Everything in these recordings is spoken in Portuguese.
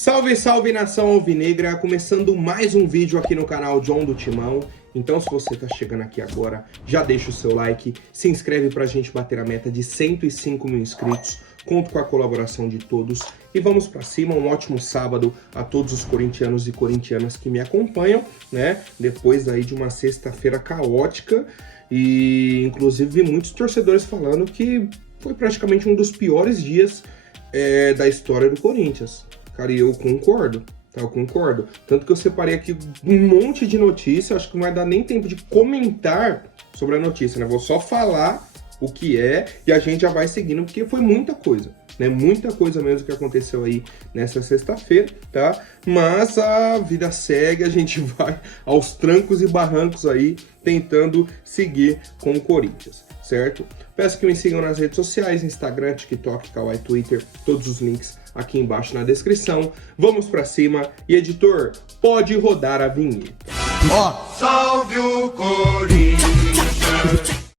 Salve, salve nação alvinegra, começando mais um vídeo aqui no canal John do Timão. Então se você tá chegando aqui agora, já deixa o seu like, se inscreve pra gente bater a meta de 105 mil inscritos, conto com a colaboração de todos e vamos pra cima. Um ótimo sábado a todos os corintianos e corintianas que me acompanham, né? Depois aí de uma sexta-feira caótica e inclusive vi muitos torcedores falando que foi praticamente um dos piores dias da história do Corinthians. Cara, e eu concordo, tá? Eu concordo. Tanto que eu separei aqui um monte de notícia, acho que não vai dar nem tempo de comentar sobre a notícia, né? Vou só falar o que é e a gente já vai seguindo, porque foi muita coisa, né? Muita coisa mesmo que aconteceu aí nessa sexta-feira, tá? Mas a vida segue, a gente vai aos trancos e barrancos aí, tentando seguir com o Corinthians, certo? Peço que me sigam nas redes sociais, Instagram, TikTok, Kawaii, Twitter, todos os links aqui embaixo na descrição. Vamos pra cima e, editor, pode rodar a vinheta. Salve o Corinthians!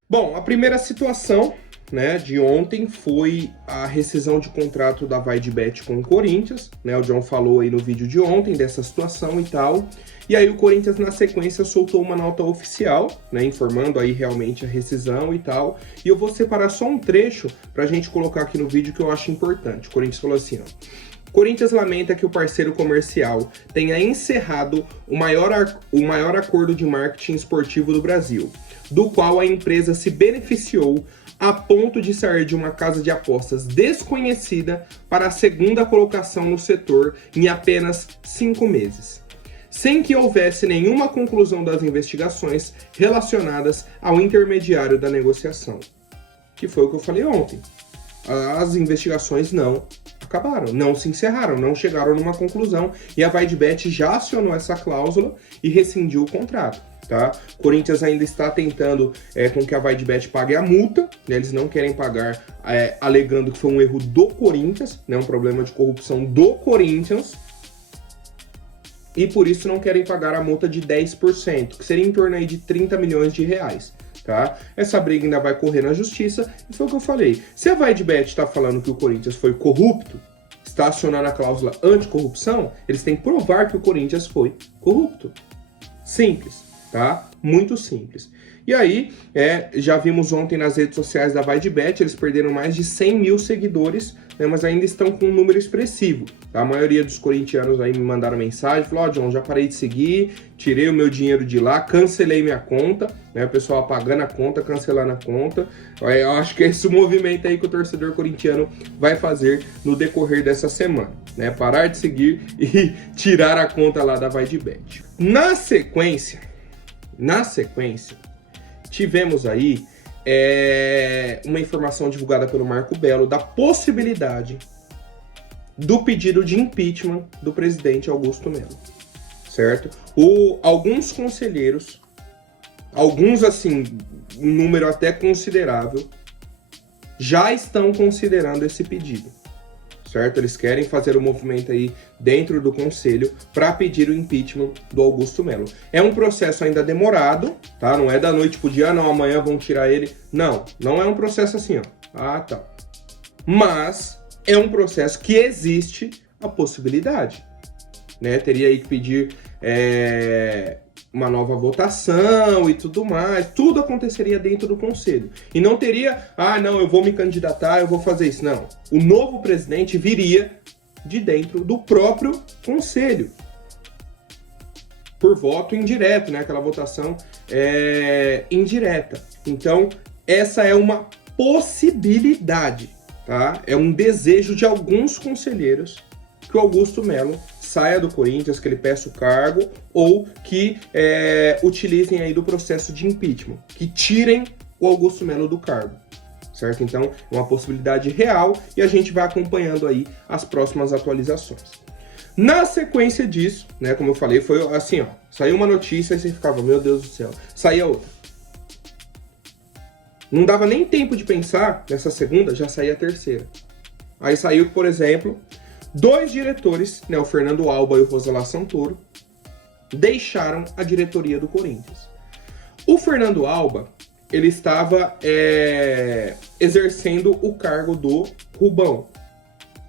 Bom, a primeira situação, né, de ontem foi a rescisão de contrato da VaideBet com o Corinthians, né? O John falou aí no vídeo de ontem dessa situação e tal. E aí o Corinthians, na sequência, soltou uma nota oficial, né, informando aí realmente a rescisão e tal. E eu vou separar só um trecho pra gente colocar aqui no vídeo que eu acho importante. O Corinthians falou assim, ó: Corinthians lamenta que o parceiro comercial tenha encerrado o maior acordo de marketing esportivo do Brasil, do qual a empresa se beneficiou a ponto de sair de uma casa de apostas desconhecida para a segunda colocação no setor em apenas 5 meses, sem que houvesse nenhuma conclusão das investigações relacionadas ao intermediário da negociação. Que foi o que eu falei ontem. As investigações não acabaram, não se encerraram, não chegaram numa conclusão e a VaideBet já acionou essa cláusula e rescindiu o contrato, tá? O Corinthians ainda está tentando com que a VaideBet pague a multa, né? Eles não querem pagar, alegando que foi um erro do Corinthians, né? Um problema de corrupção do Corinthians, e por isso não querem pagar a multa de 10%, que seria em torno aí de 30 milhões de reais. Tá? Essa briga ainda vai correr na justiça, e foi o que eu falei. Se a VaideBet está falando que o Corinthians foi corrupto, está acionando a cláusula anticorrupção, eles têm que provar que o Corinthians foi corrupto. Simples, tá? Muito simples. E aí, já vimos ontem nas redes sociais da VaideBet, eles perderam mais de 100 mil seguidores, né, mas ainda estão com um número expressivo. Tá? A maioria dos corintianos aí me mandaram mensagem, falou: John, já parei de seguir, tirei o meu dinheiro de lá, cancelei minha conta, né, o pessoal apagando a conta, cancelando a conta. Eu acho que é esse o movimento aí que o torcedor corintiano vai fazer no decorrer dessa semana, né, parar de seguir e tirar a conta lá da VaideBet. Na sequência, tivemos aí uma informação divulgada pelo Marco Belo da possibilidade do pedido de impeachment do presidente Augusto Melo, certo? Alguns conselheiros, alguns assim, um número até considerável, já estão considerando esse pedido, certo? Eles querem fazer um movimento aí dentro do conselho para pedir o impeachment do Augusto Melo. É um processo ainda demorado, tá? Não é da noite pro dia, não, amanhã vão tirar ele. Não, não é um processo assim, ó. Ah, tá. Mas é um processo que existe a possibilidade, né? Teria aí que pedir uma nova votação e tudo mais, tudo aconteceria dentro do conselho. E não teria, não, eu vou me candidatar, eu vou fazer isso. Não, o novo presidente viria de dentro do próprio conselho, por voto indireto, né? Aquela votação indireta. Então, essa é uma possibilidade, tá? É um desejo de alguns conselheiros que o Augusto Melo saia do Corinthians, que ele peça o cargo, ou que utilizem aí do processo de impeachment, que tirem o Augusto Melo do cargo, certo? Então, é uma possibilidade real e a gente vai acompanhando aí as próximas atualizações. Na sequência disso, né, como eu falei, foi assim, ó, saiu uma notícia e você ficava, meu Deus do céu, saía outra. Não dava nem tempo de pensar nessa segunda, já saía a terceira. Aí saiu, por exemplo, 2 diretores, né, o Fernando Alba e o Rosalá Santoro, deixaram a diretoria do Corinthians. O Fernando Alba, ele estava exercendo o cargo do Rubão.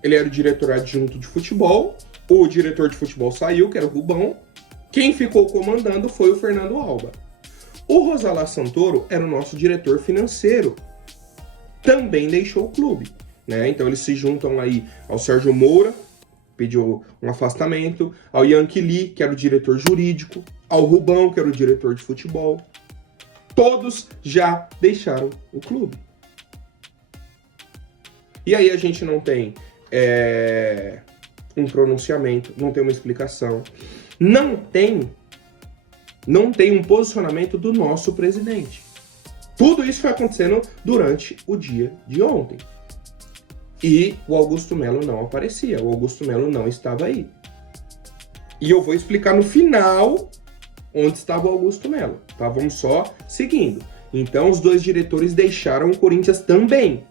Ele era o diretor adjunto de futebol O diretor de futebol saiu, que era o Rubão. Quem ficou comandando foi o Fernando Alba. O Rosalá Santoro era o nosso diretor financeiro. Também deixou o clube, né? Então eles se juntam aí ao Sérgio Moura, pediu um afastamento, ao Yankee Lee, que era o diretor jurídico, ao Rubão, que era o diretor de futebol. Todos já deixaram o clube. E aí a gente não tem um pronunciamento, não tem uma explicação, não tem um posicionamento do nosso presidente. Tudo isso foi acontecendo durante o dia de ontem. E o Augusto Melo não aparecia, o Augusto Melo não estava aí. E eu vou explicar no final onde estava o Augusto Melo, tá? Vamos só seguindo. Então os dois diretores deixaram o Corinthians também.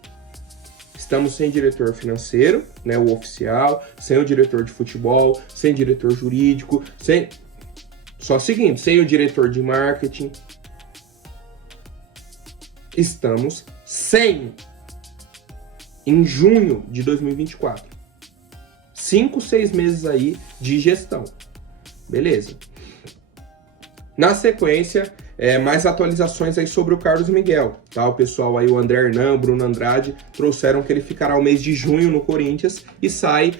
Estamos sem diretor financeiro, né, o oficial, sem o diretor de futebol, sem diretor jurídico, só seguindo, sem o diretor de marketing. Estamos sem em junho de 2024. 5, 6 meses aí de gestão. Beleza. Na sequência, mais atualizações aí sobre o Carlos Miguel, tá? O pessoal aí, o André Hernan, o Bruno Andrade, trouxeram que ele ficará o mês de junho no Corinthians e sai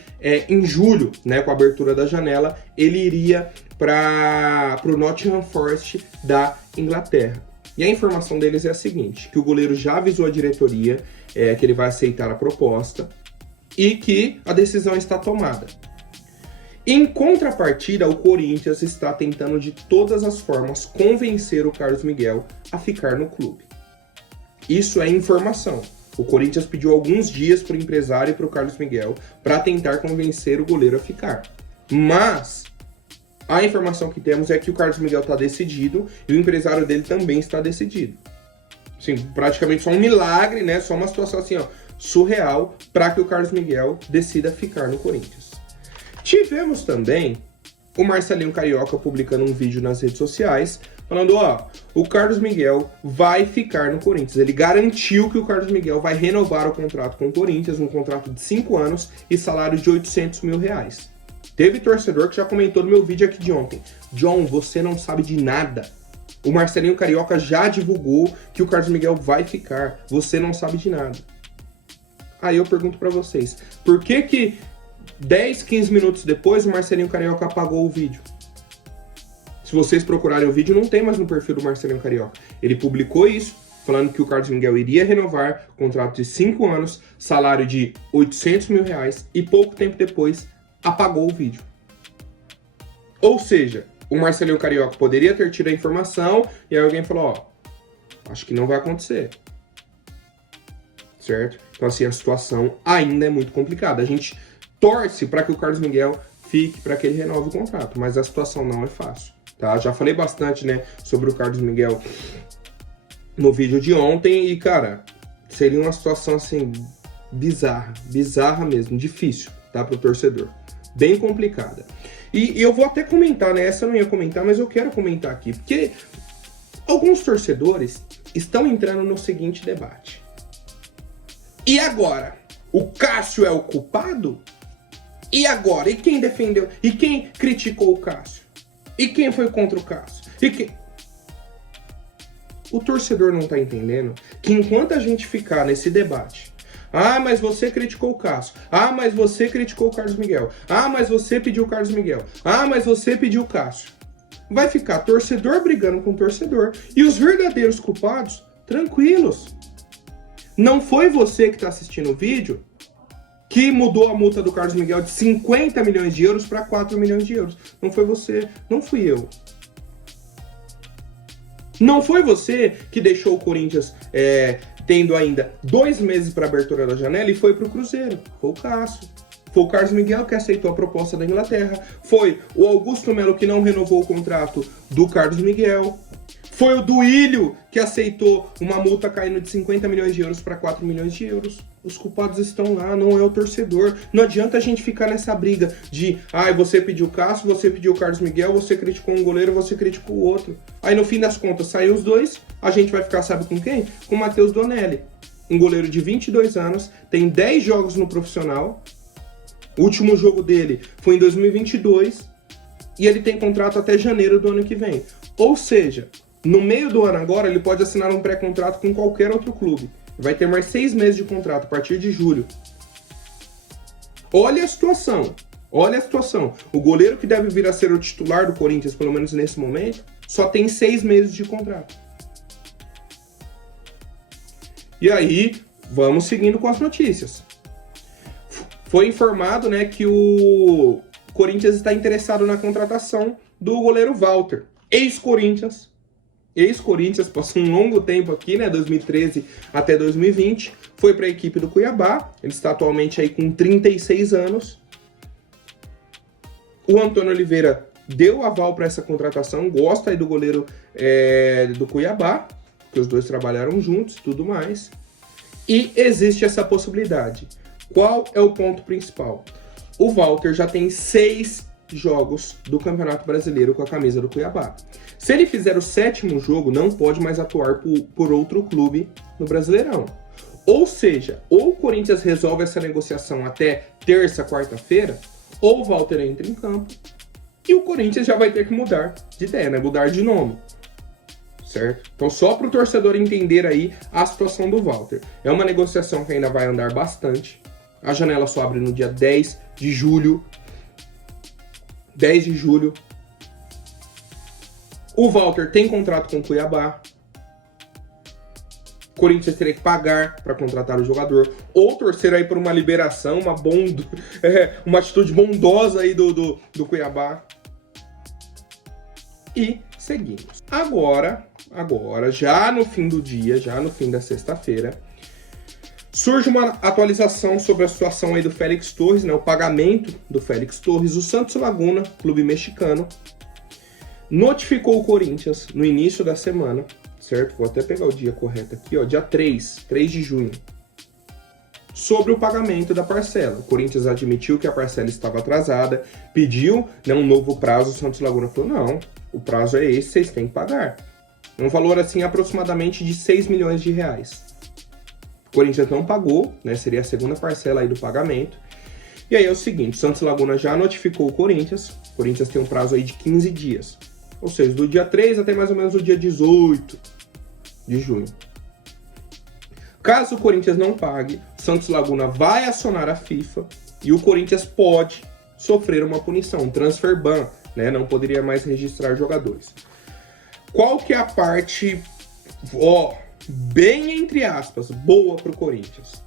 em julho, né? Com a abertura da janela, ele iria para o Nottingham Forest da Inglaterra. E a informação deles é a seguinte, que o goleiro já avisou a diretoria que ele vai aceitar a proposta e que a decisão está tomada. Em contrapartida, o Corinthians está tentando de todas as formas convencer o Carlos Miguel a ficar no clube. Isso é informação. O Corinthians pediu alguns dias para o empresário e para o Carlos Miguel para tentar convencer o goleiro a ficar. Mas a informação que temos é que o Carlos Miguel está decidido e o empresário dele também está decidido. Assim, praticamente só um milagre, né? Só uma situação assim, ó, surreal para que o Carlos Miguel decida ficar no Corinthians. Tivemos também o Marcelinho Carioca publicando um vídeo nas redes sociais falando, ó, o Carlos Miguel vai ficar no Corinthians. Ele garantiu que o Carlos Miguel vai renovar o contrato com o Corinthians, um contrato de 5 anos e salário de R$800 mil. Teve torcedor que já comentou no meu vídeo aqui de ontem. John, você não sabe de nada. O Marcelinho Carioca já divulgou que o Carlos Miguel vai ficar. Você não sabe de nada. Aí eu pergunto pra vocês, por que 10, 15 minutos depois o Marcelinho Carioca apagou o vídeo? Se vocês procurarem o vídeo, não tem mais no perfil do Marcelinho Carioca. Ele publicou isso, falando que o Carlos Miguel iria renovar contrato de 5 anos, salário de R$800 mil, e pouco tempo depois apagou o vídeo. Ou seja, o Marcelinho Carioca poderia ter tido a informação e aí alguém falou, ó, acho que não vai acontecer. Certo? Então assim, a situação ainda é muito complicada. A gente torce para que o Carlos Miguel fique, para que ele renove o contrato, mas a situação não é fácil, tá? Já falei bastante, né, sobre o Carlos Miguel no vídeo de ontem e, cara, seria uma situação, assim, bizarra mesmo, difícil, tá, pro torcedor. Bem complicada. E eu vou até comentar, né, essa eu não ia comentar, mas eu quero comentar aqui, porque alguns torcedores estão entrando no seguinte debate. E agora? O Cássio é o culpado? E agora? E quem defendeu? E quem criticou o Cássio? E quem foi contra o Cássio? O torcedor não tá entendendo que enquanto a gente ficar nesse debate, ah, mas você criticou o Cássio, ah, mas você criticou o Carlos Miguel, ah, mas você pediu o Carlos Miguel, ah, mas você pediu o Cássio, vai ficar torcedor brigando com torcedor e os verdadeiros culpados tranquilos. Não foi você que está assistindo o vídeo que mudou a multa do Carlos Miguel de 50 milhões de euros para 4 milhões de euros. Não foi você, não fui eu. Não foi você que deixou o Corinthians tendo ainda 2 meses para abertura da janela e foi para o Cruzeiro. Foi o Cássio. Foi o Carlos Miguel que aceitou a proposta da Inglaterra. Foi o Augusto Melo que não renovou o contrato do Carlos Miguel. Foi o Duílio que aceitou uma multa caindo de 50 milhões de euros para 4 milhões de euros. Os culpados estão lá, não é o torcedor. Não adianta a gente ficar nessa briga de você pediu o Cássio, você pediu o Carlos Miguel, você criticou um goleiro, você criticou o outro. Aí no fim das contas saiu os dois, a gente vai ficar, sabe com quem? Com o Matheus Donelli. Um goleiro de 22 anos, tem 10 jogos no profissional O último jogo dele foi em 2022 e ele tem contrato até janeiro do ano que vem. Ou seja, no meio do ano agora, ele pode assinar um pré-contrato com qualquer outro clube. Vai ter mais 6 meses de contrato a partir de julho. Olha a situação. Olha a situação. O goleiro que deve vir a ser o titular do Corinthians, pelo menos nesse momento, só tem 6 meses de contrato. E aí, vamos seguindo com as notícias. Foi informado, né, que o Corinthians está interessado na contratação do goleiro Walter. Ex-Corinthians, passou um longo tempo aqui, né, 2013 até 2020, foi para a equipe do Cuiabá, ele está atualmente aí com 36 anos. O Antônio Oliveira deu aval para essa contratação, gosta aí do goleiro do Cuiabá, que os dois trabalharam juntos e tudo mais, e existe essa possibilidade. Qual é o ponto principal? O Walter já tem 6 jogos do Campeonato Brasileiro com a camisa do Cuiabá. Se ele fizer o 7º jogo, não pode mais atuar por outro clube no Brasileirão. Ou seja, ou o Corinthians resolve essa negociação até terça, quarta-feira, ou o Walter entra em campo e o Corinthians já vai ter que mudar de ideia, né? Mudar de nome. Certo? Então, só para o torcedor entender aí a situação do Walter. É uma negociação que ainda vai andar bastante. A janela só abre no dia 10 de julho. 10 de julho. O Walter tem contrato com o Cuiabá. O Corinthians teria que pagar para contratar o jogador. Ou torcer aí por uma liberação, uma atitude bondosa aí do Cuiabá. E seguimos. Agora, já no fim do dia, já no fim da sexta-feira, surge uma atualização sobre a situação aí do Félix Torres, né, o pagamento do Félix Torres. O Santos Laguna, clube mexicano, notificou o Corinthians no início da semana, certo? Vou até pegar o dia correto aqui, ó, dia 3 de junho, sobre o pagamento da parcela. O Corinthians admitiu que a parcela estava atrasada, pediu, né, um novo prazo. O Santos Laguna falou, não, o prazo é esse, vocês têm que pagar. Um valor assim aproximadamente de 6 milhões de reais. O Corinthians não pagou, né? Seria a segunda parcela aí do pagamento. E aí é o seguinte, Santos Laguna já notificou o Corinthians. O Corinthians tem um prazo aí de 15 dias. Ou seja, do dia 3 até mais ou menos o dia 18 de junho. Caso o Corinthians não pague, Santos Laguna vai acionar a FIFA e o Corinthians pode sofrer uma punição, um transfer ban, né? Não poderia mais registrar jogadores. Qual que é a parte, bem entre aspas, boa para o Corinthians?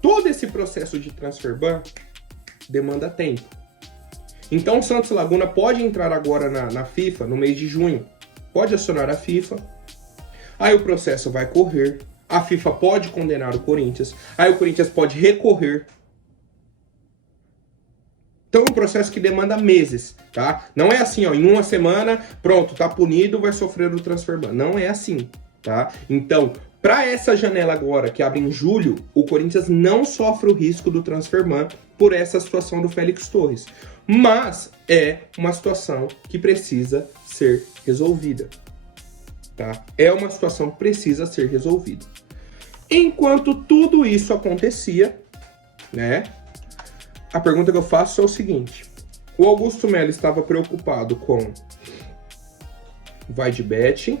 Todo esse processo de transfer ban demanda tempo. Então o Santos Laguna pode entrar agora na FIFA no mês de junho, pode acionar a FIFA, aí o processo vai correr, a FIFA pode condenar o Corinthians, aí o Corinthians pode recorrer. Então é um processo que demanda meses, tá? Não é assim, ó, em uma semana, pronto, tá punido, vai sofrer o transfer ban. Não é assim, tá? Então, para essa janela agora, que abre em julho, o Corinthians não sofre o risco do transfer ban por essa situação do Félix Torres. Mas é uma situação que precisa ser resolvida, tá? É uma situação que precisa ser resolvida. Enquanto tudo isso acontecia, né? A pergunta que eu faço é o seguinte: o Augusto Melo estava preocupado com vai de bet,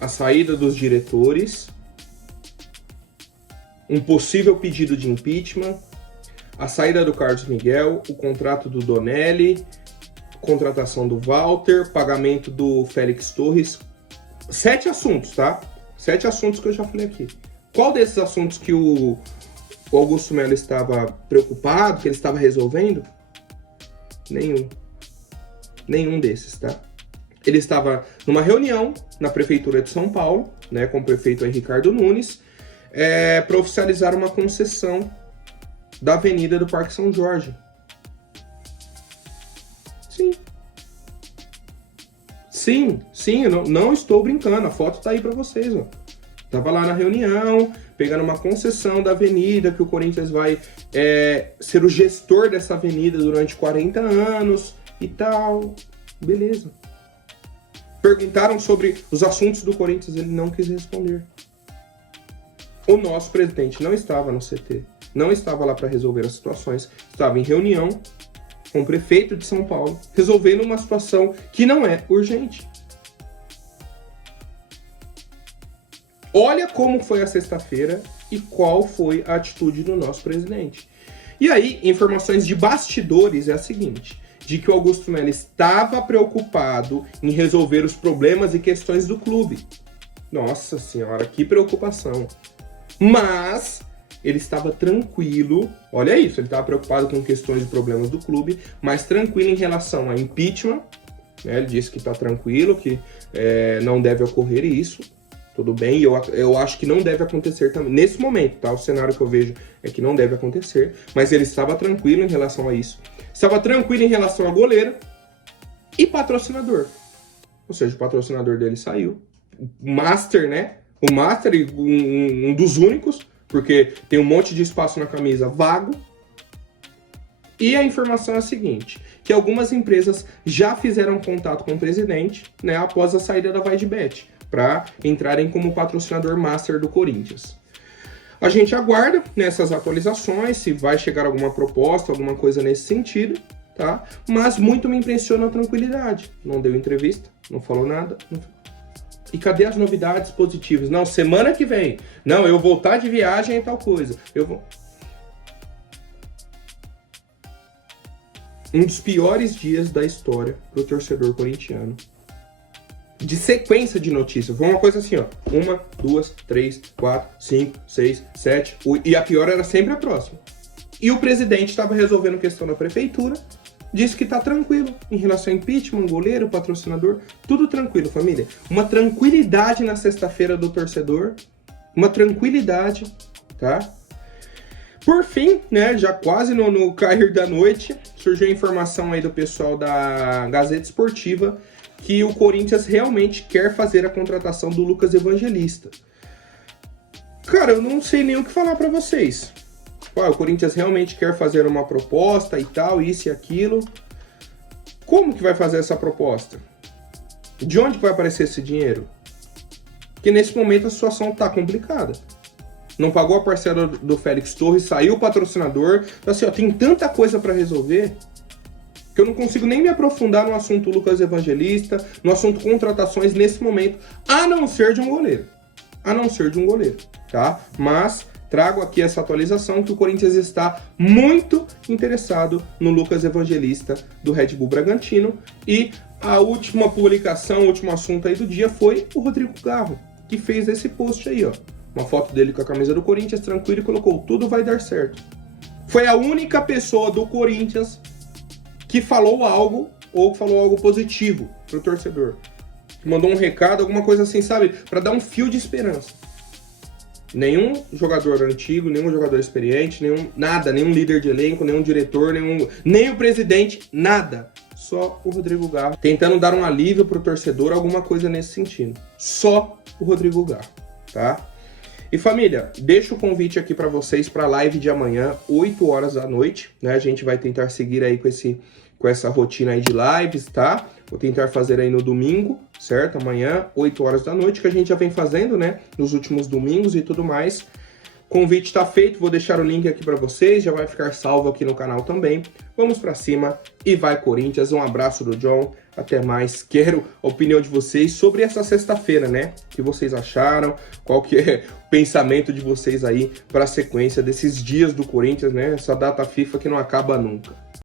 a saída dos diretores, um possível pedido de impeachment, a saída do Carlos Miguel, o contrato do Donelli, contratação do Walter, pagamento do Félix Torres. 7 assuntos, tá? 7 assuntos que eu já falei aqui. Qual desses assuntos que o Augusto Melo estava preocupado, que ele estava resolvendo? Nenhum desses, tá? Ele estava numa reunião na Prefeitura de São Paulo, né, com o prefeito aí, Ricardo Nunes, para oficializar uma concessão da Avenida do Parque São Jorge. Sim, eu não estou brincando, a foto tá aí para vocês, ó. Tava lá na reunião, pegando uma concessão da avenida, que o Corinthians vai ser o gestor dessa avenida durante 40 anos e tal. Beleza. Perguntaram sobre os assuntos do Corinthians, ele não quis responder. O nosso presidente não estava no CT. não estava lá para resolver as situações, estava em reunião com o prefeito de São Paulo, resolvendo uma situação que não é urgente. Olha como foi a sexta-feira e qual foi a atitude do nosso presidente. E aí, informações de bastidores é a seguinte, de que o Augusto Melo estava preocupado em resolver os problemas e questões do clube. Nossa senhora, que preocupação. Mas ele estava tranquilo, olha isso, ele estava preocupado com questões e problemas do clube, mas tranquilo em relação a impeachment, né? Ele disse que está tranquilo, que não deve ocorrer isso. Tudo bem, eu acho que não deve acontecer também. Nesse momento, tá? O cenário que eu vejo é que não deve acontecer. Mas ele estava tranquilo em relação a isso. Estava tranquilo em relação a goleiro e patrocinador. Ou seja, o patrocinador dele saiu. O Master, né? O Master, um dos únicos, porque tem um monte de espaço na camisa vago. E a informação é a seguinte, que algumas empresas já fizeram contato com o presidente, né? Após a saída da VideBet, para entrarem como patrocinador master do Corinthians. A gente aguarda nessas atualizações, se vai chegar alguma proposta, alguma coisa nesse sentido, tá? Mas muito me impressiona a tranquilidade. Não deu entrevista, não falou nada. E cadê as novidades positivas? Não, semana que vem. Não, eu voltar de viagem e tal coisa. Um dos piores dias da história pro torcedor corintiano. De sequência de notícias. Foi uma coisa assim, ó. 1, 2, 3, 4, 5, 6, 7, 8. E a pior era sempre a próxima. E o presidente estava resolvendo questão da prefeitura. Disse que tá tranquilo em relação ao impeachment, goleiro, patrocinador. Tudo tranquilo, família. Uma tranquilidade na sexta-feira do torcedor. Uma tranquilidade, tá? Por fim, né, já quase no cair da noite, surgiu a informação aí do pessoal da Gazeta Esportiva que o Corinthians realmente quer fazer a contratação do Lucas Evangelista. Cara, eu não sei nem o que falar pra vocês. O Corinthians realmente quer fazer uma proposta e tal, isso e aquilo. Como que vai fazer essa proposta? De onde vai aparecer esse dinheiro? Porque nesse momento a situação tá complicada. Não pagou a parcela do Félix Torres, saiu o patrocinador. Então, assim, ó, tem tanta coisa pra resolver que eu não consigo nem me aprofundar no assunto Lucas Evangelista, no assunto contratações nesse momento, a não ser de um goleiro. A não ser de um goleiro, tá? Mas trago aqui essa atualização que o Corinthians está muito interessado no Lucas Evangelista do Red Bull Bragantino. E a última publicação, o último assunto aí do dia foi o Rodrigo Garro, que fez esse post aí, ó. Uma foto dele com a camisa do Corinthians, tranquilo, e colocou: tudo vai dar certo. Foi a única pessoa do Corinthians que falou algo, ou falou algo positivo pro torcedor. Que mandou um recado, alguma coisa assim, sabe? Pra dar um fio de esperança. Nenhum jogador antigo, nenhum jogador experiente, nenhum líder de elenco, nenhum diretor, nem o presidente, nada. Só o Rodrigo Garro, tentando dar um alívio pro torcedor, alguma coisa nesse sentido. Só o Rodrigo Garro, tá? E família, deixo o convite aqui para vocês para a live de amanhã, 8 horas da noite, né? A gente vai tentar seguir aí com essa rotina aí de lives, tá? Vou tentar fazer aí no domingo, certo? Amanhã, 8 horas da noite, que a gente já vem fazendo, né? Nos últimos domingos e tudo mais. Convite tá feito, vou deixar o link aqui para vocês, já vai ficar salvo aqui no canal também. Vamos para cima e vai Corinthians, um abraço do John, até mais. Quero a opinião de vocês sobre essa sexta-feira, né? O que vocês acharam, qual que é o pensamento de vocês aí para a sequência desses dias do Corinthians, né? Essa data FIFA que não acaba nunca.